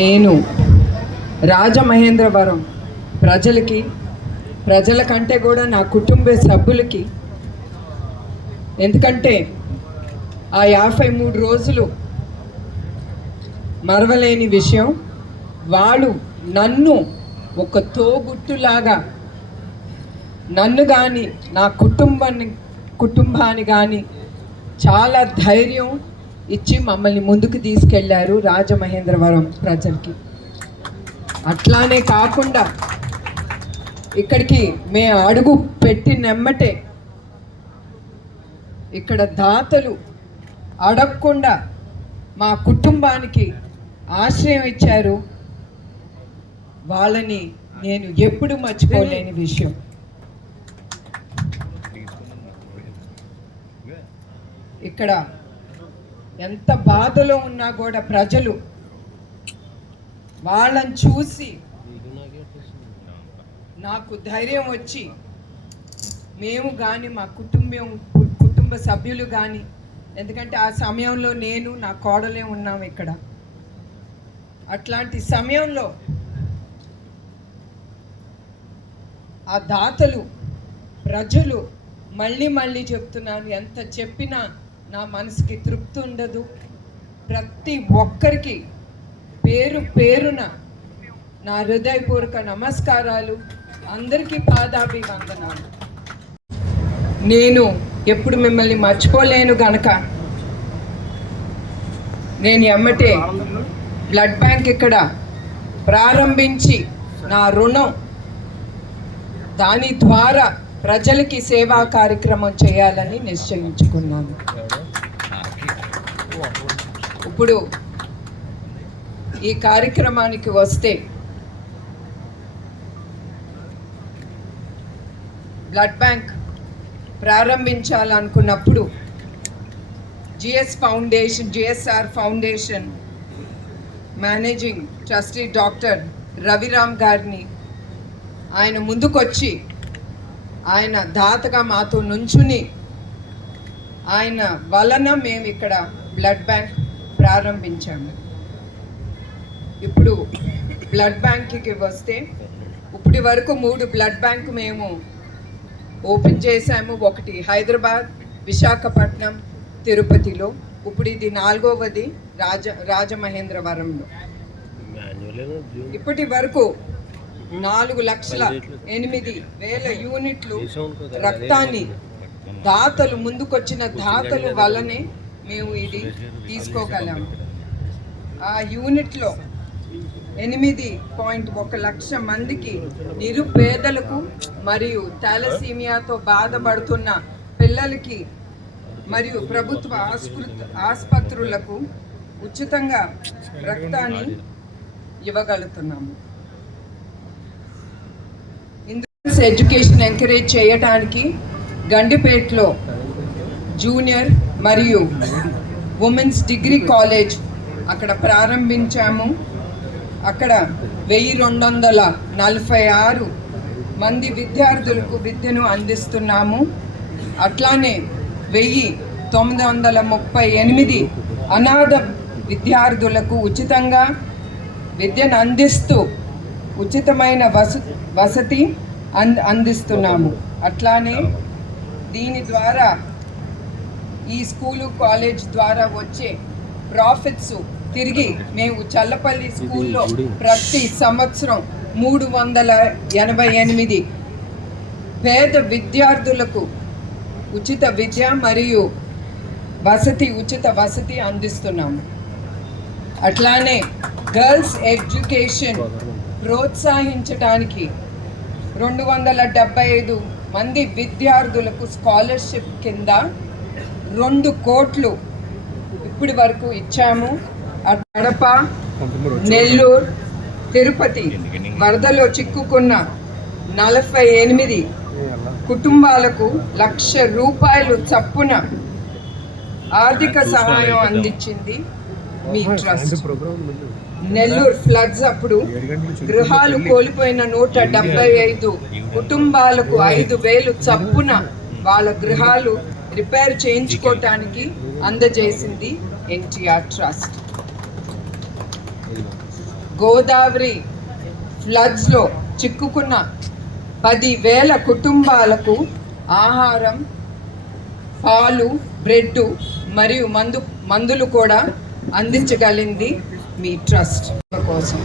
నేను రాజమహేంద్రవరం ప్రజల కంటే కూడా నా కుటుంబ సభ్యులకి, ఎందుకంటే ఆ 53 రోజులు మరవలేని విషయం. వాళ్ళు నన్ను ఒక తోబుట్టులాగా నన్ను కానీ నా కుటుంబాన్ని కానీ చాలా ధైర్యం ఇచ్చి మమ్మల్ని ముందుకు తీసుకెళ్లారు రాజమహేంద్రవరం ప్రజలకి. అట్లానే కాకుండా ఇక్కడికి మేము అడుగు పెట్టినెమ్మటే ఇక్కడ దాతలు అడగకుండా మా కుటుంబానికి ఆశ్రయం ఇచ్చారు. వాళ్ళని నేను ఎప్పుడు మర్చిపోలేని విషయం. ఇక్కడ ఎంత బాధలో ఉన్నా కూడా ప్రజలు వాళ్ళని చూసి నాకు ధైర్యం వచ్చి, మేము కానీ మా కుటుంబ సభ్యులు కానీ, ఎందుకంటే ఆ సమయంలో నేను నా కోడలే ఉన్నాం ఇక్కడ. అట్లాంటి సమయంలో ఆ దాతలు ప్రజలు మళ్ళీ చెప్తున్నాను, ఎంత చెప్పినా నా మనసుకి తృప్తి ఉండదు. ప్రతి ఒక్కరికి పేరున నా హృదయపూర్వక నమస్కారాలు, అందరికీ పాదాభివందనాలు. నేను ఎప్పుడు మిమ్మల్ని మర్చిపోలేను గనక నేను ఎమ్మటే బ్లడ్ బ్యాంక్ ఇక్కడ ప్రారంభించి నా రుణం దాని ద్వారా ప్రజలకి సేవా కార్యక్రమం చేయాలని నిశ్చయించుకున్నాను. ఇప్పుడు ఈ కార్యక్రమానికి వస్తే, బ్లడ్ బ్యాంక్ ప్రారంభించాలనుకున్నప్పుడు GSR foundation managing trustee doctor Raviram గారిని ఆయన ముందుకొచ్చి ఆయన దాతగా మాతో నుంచుని ఆయన వలన మేము ఇక్కడ బ్లడ్ బ్యాంక్ ప్రారంభించాము. ఇప్పుడు బ్లడ్ బ్యాంక్కి వస్తే, ఇప్పటి వరకు 3 బ్లడ్ బ్యాంక్ మేము ఓపెన్ చేశాము. ఒకటి హైదరాబాద్, విశాఖపట్నం, తిరుపతిలో. ఇప్పుడు ఇది 4వది రాజమహేంద్రవరంలో. ఇప్పటి వరకు 4,08,000 యూనిట్లు రక్తాన్ని దాతలు ముందుకొచ్చిన దాతలు వల్లనే మేము ఇది తీసుకోగలాము. ఆ యూనిట్లో 8.1 లక్ష మందికి, నిరుపేదలకు మరియు థాలసీమియాతో బాధపడుతున్న పిల్లలకి మరియు ప్రభుత్వ ఆసుపత్రులకు ఉచితంగా రక్తాన్ని ఇవ్వగలుగుతున్నాము. ఎడ్యుకేషన్ ఎంకరేజ్ చేయడానికి గండిపేటలో జూనియర్ మరియు ఉమెన్స్ డిగ్రీ కాలేజ్ అక్కడ ప్రారంభించాము. అక్కడ 1,246 మంది విద్యార్థులకు విద్యను అందిస్తున్నాము. అట్లానే 1,938 అనాథ విద్యార్థులకు ఉచితంగా విద్యను అందిస్తూ ఉచితమైన వసతి అందిస్తున్నాము. అట్లానే దీని ద్వారా ఈ స్కూలు కాలేజ్ ద్వారా వచ్చే ప్రాఫిట్స్ తిరిగి మేము చల్లపల్లి స్కూల్లో ప్రతి సంవత్సరం 388 పేద విద్యార్థులకు ఉచిత విద్య మరియు ఉచిత వసతి అందిస్తున్నాము. అట్లానే గర్ల్స్ ఎడ్యుకేషన్ ప్రోత్సహించడానికి 275 మంది విద్యార్థులకు స్కాలర్షిప్ కింద 2 కోట్లు ఇప్పటి వరకు ఇచ్చాము. కడప, నెల్లూరు, తిరుపతి వరదలో చిక్కుకున్న 48 కుటుంబాలకు ₹1,00,000 చప్పున ఆర్థిక సహాయం అందించింది మీ ట్రస్ట్. నెల్లూరు ఫ్లడ్స్ అప్పుడు గృహాలు కోల్పోయిన 175 కుటుంబాలకు 5,000 చప్పున వాళ్ళ గృహాలు రిపేర్ చేయించుకోవటానికి అందజేసింది ఎన్టీఆర్ ట్రస్ట్. గోదావరి ఫ్లడ్స్లో చిక్కుకున్న 10,000 కుటుంబాలకు ఆహారం, పాలు, బ్రెడ్ మరియు మందులు కూడా అందించగలిగింది మీ ట్రస్ట్ కోసం.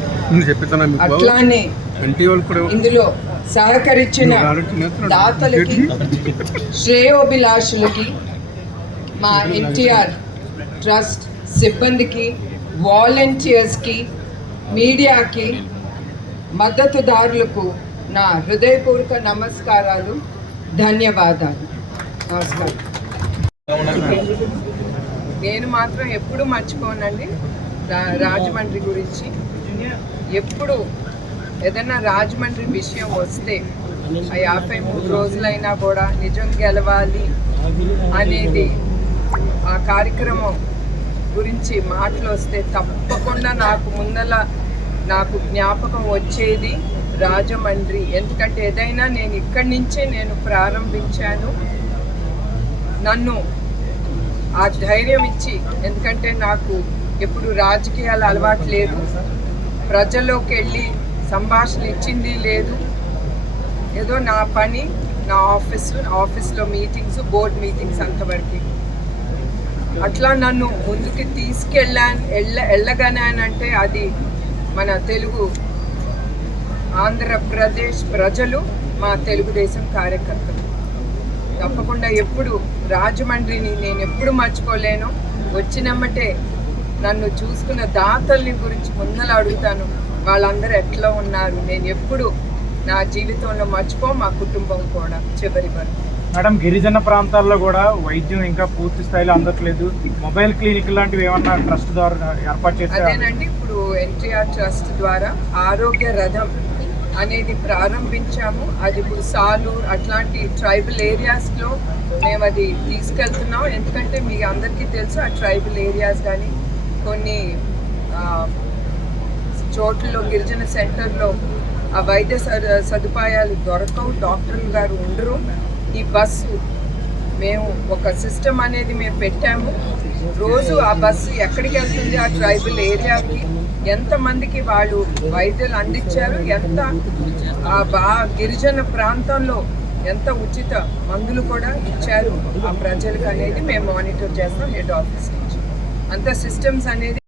అట్లానే ఇందులో సహకరించిన దాతలకి, శ్రేయోభిలాషులకి, మా ఎన్టీఆర్ ట్రస్ట్ సిబ్బందికి, వాలంటీర్స్కి, మీడియాకి, మద్దతుదారులకు నా హృదయపూర్వక నమస్కారాలు, ధన్యవాదాలు. నమస్కారం. నేను మాత్రం ఎప్పుడు మర్చిపోనండి రాజమండ్రి గురించి. ఎప్పుడు ఏదైనా రాజమండ్రి విషయం వస్తే ఆ 53 రోజులైనా కూడా నిజం గెలవాలి అనేది ఆ కార్యక్రమం గురించి మాటలు వస్తే తప్పకుండా నాకు జ్ఞాపకం వచ్చేది రాజమండ్రి. ఎందుకంటే ఏదైనా నేను ఇక్కడి నుంచే ప్రారంభించాను. నన్ను ఆ ధైర్యం ఇచ్చి, ఎందుకంటే నాకు ఎప్పుడు రాజకీయాలు అలవాటు లేదు, ప్రజల్లోకి వెళ్ళి సంభాషణ ఇచ్చింది లేదు. ఏదో నా పని, నా ఆఫీస్లో మీటింగ్స్, బోర్డ్ మీటింగ్స్ అంతవరకు. అట్లా నన్ను ముందుకు వెళ్ళగానంటే అది మన తెలుగు ఆంధ్రప్రదేశ్ ప్రజలు, మా తెలుగుదేశం కార్యకర్తలు. తప్పకుండా ఎప్పుడు రాజమండ్రిని నేను ఎప్పుడు మర్చిపోలేను. వచ్చినమ్మటే నన్ను చూసుకున్న దాతల్ని గురించి ముందర అడుగుతాను, వాళ్ళందరూ ఎట్లా ఉన్నారు. నేను ఎప్పుడు నా జీవితంలో మా కుటుంబం కూడా చివరి వరకు. మేడం, గిరిజన ప్రాంతాల్లో కూడా వైద్యం ఇంకా పూర్తి స్థాయిలో అందట్లేదు. మొబైల్ క్లినిక్ లాంటివి ఏమన్నా ట్రస్ట్ ద్వారా ఏర్పాటు చేస్తారు? అదేనండి, ఇప్పుడు ఎన్టీఆర్ ట్రస్ట్ ద్వారా ఆరోగ్య రథం అనేది ప్రారంభించాము. అది ఇప్పుడు సాలూర్ అట్లాంటి ట్రైబల్ ఏరియాస్లో మేము అది తీసుకెళ్తున్నాం. ఎందుకంటే మీకు అందరికీ తెలుసు, ఆ ట్రైబల్ ఏరియాస్ కానీ కొన్ని చోట్లలో గిరిజన సెంటర్లో ఆ వైద్య సదుపాయాలు దొరకవు, డాక్టర్లు గారు ఉండరు. ఈ బస్సు మేము ఒక సిస్టమ్ అనేది మేము పెట్టాము. రోజు ఆ బస్సు ఎక్కడికి వెళ్తుంది, ఆ ట్రైబల్ ఏరియాకి ఎంతమందికి వాళ్ళు వైద్యులు అందించారు, ఎంత గిరిజన ప్రాంతంలో ఎంత ఉచిత మందులు కూడా ఇచ్చారు ఆ ప్రజలకు అనేది మేము మానిటర్ చేస్తాం హెడ్ ఆఫీస్ నుంచి. అంత సిస్టమ్స్ అనేది